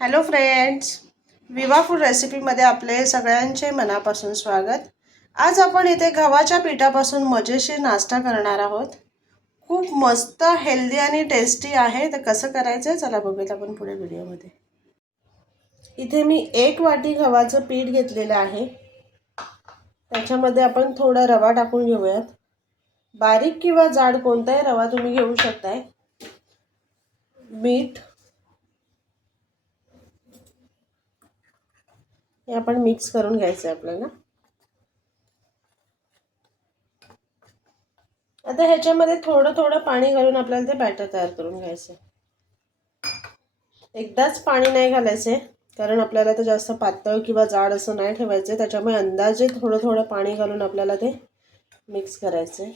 Hello friends Viva food रेसिपीमध्ये आपले सगळ्यांचे मनापासून स्वागत. आज आपण इथे गव्हाच्या पिठापासून मजेशीर नाश्ता करणार आहोत. खूप मस्त हेल्दी आणि टेस्टी आहे. तर कसं करायचं? आहे चला बघूयात आपण पुढे व्हिडिओमध्ये. इथे मी एक वाटी गव्हाचं पीठ घेतलेलं आहे. त्याच्यामध्ये आपण थोडा रवा टाकून घेऊयात. बारीक किंवा जाड कोणताही रवा तुम्ही घेऊ शकताय. मीठ हे आपण मिक्स करून घ्यायचं आहे आपल्याला. आता ह्याच्यामध्ये थोडं थोडं पाणी घालून आपल्याला ते बॅटर तयार करून घ्यायचं एकदाच पाणी नाही घालायचे कारण आपल्याला ते जास्त पातळ किंवा जाड असं नाही ठेवायचं त्याच्यामुळे अंदाजे थोडं थोडं पाणी घालून आपल्याला ते मिक्स करायचं आहे.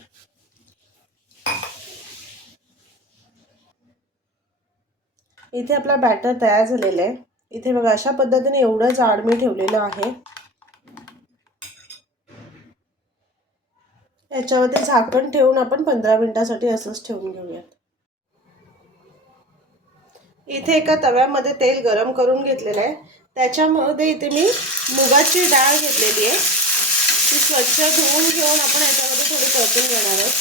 इथे आपला बॅटर तयार झालेला आहे. इथे बघा अशा पद्धतीने एवढं जाड मी ठेवलेलं आहे. याच्यावरती झाकण ठेवून आपण पंधरा मिनिटासाठी असंच ठेवून घेऊयात. इथे एका तव्यामध्ये तेल गरम करून घेतलेलं आहे. त्याच्यामध्ये इथे मी मुगाची डाळ घेतलेली आहे. ती स्वच्छ धुवून घेऊन आपण याच्यामध्ये थोडी परतून घेणार आहोत.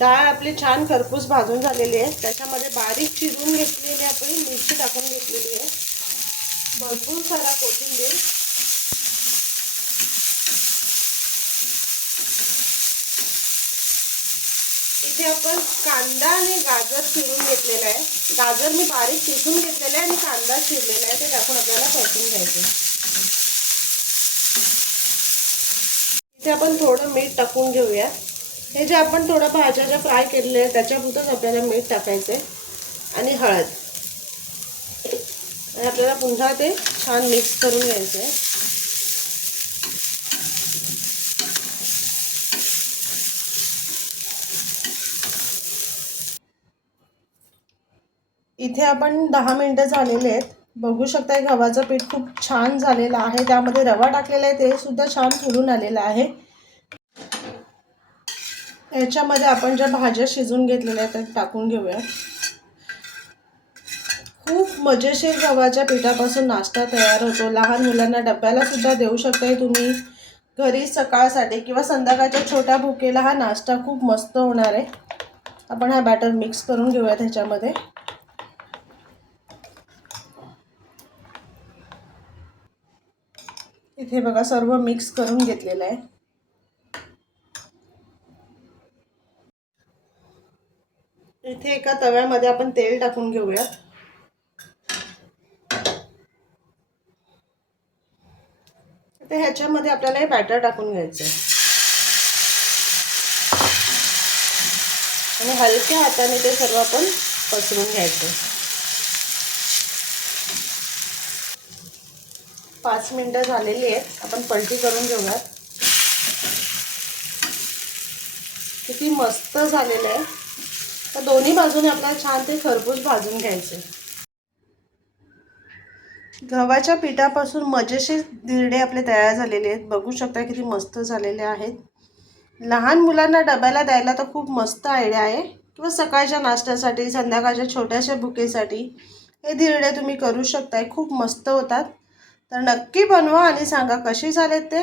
डाळ आपली छान खरपूस भाजून झालेली आहे. त्याच्यामध्ये बारीक चिरून घेतलेली आपण मिरची टाकून घेतलेली आहे. भरपूर सारा कोथिंबीर. इथे आपण कांदा आणि गाजर चिरून घेतलेला आहे. गाजर मी बारीक चिरून घेतलेला आहे आणि कांदा चिरलेला आहे. ते टाकून आपल्याला परतून घ्यायचं इथे आपण थोडं मीठ टाकून घेऊया. हे जे आपण थोडं भाज्या ज्या फ्राय केलेल्या आहेत त्याच्यापुरतंच आपल्याला मीठ टाकायचं आहे आणि हळद. आणि आपल्याला पुन्हा ते छान मिक्स करून घ्यायचं आहे इथे आपण दहा मिनटं झालेले आहेत. बघू शकता गव्हाचं पीठ खूप छान झालेलं आहे. त्यामध्ये रवा टाकलेला आहे ते सुद्धा छान फुलून आलेलं आहे. याच्यामध्ये आपण ज्या भाज्या शिजून घेतलेल्या आहेत त्या टाकून घेऊया. खूप मजेशीर गव्हाच्या पिठापासून नाश्ता तयार होतो. लहान मुलांना डब्याला सुद्धा देऊ शकताय तुम्ही. घरी सकाळसाठी किंवा संध्याकाळच्या छोट्या भुकेला हा नाश्ता खूप मस्त होणार आहे. आपण हा बॅटर मिक्स करून घेऊया ह्याच्यामध्ये. इथे बघा सर्व मिक्स करून घेतलेलं आहे. इथे एका तव्यामध्ये आपण तेल टाकून घेऊयात. तर ह्याच्यामध्ये आपल्याला हे बॅटर टाकून घ्यायचं आणि हलक्या हाताने ते सर्व आपण पसरून घ्यायचं पाच मिनटं झालेली आहेत. आपण पलटी करून घेऊयात. किती मस्त झालेलं आहे. तर दोन्ही बाजूने आपल्याला छान ते खरपूस भाजून घ्यायचे. गव्हाच्या पिठापासून मजेशीर धिरडे आपले तयार झालेले आहेत. बघू शकता किती मस्त झालेले आहेत. लहान मुलांना डब्याला द्यायला तर खूप मस्त आयडिया आहे. किंवा सकाळच्या नाश्त्यासाठी संध्याकाळच्या छोट्याशा भुकेसाठी हे धिरडे तुम्ही करू शकताय. खूप मस्त होतात. तर नक्की बनवा आणि सांगा कशी झालेत ते.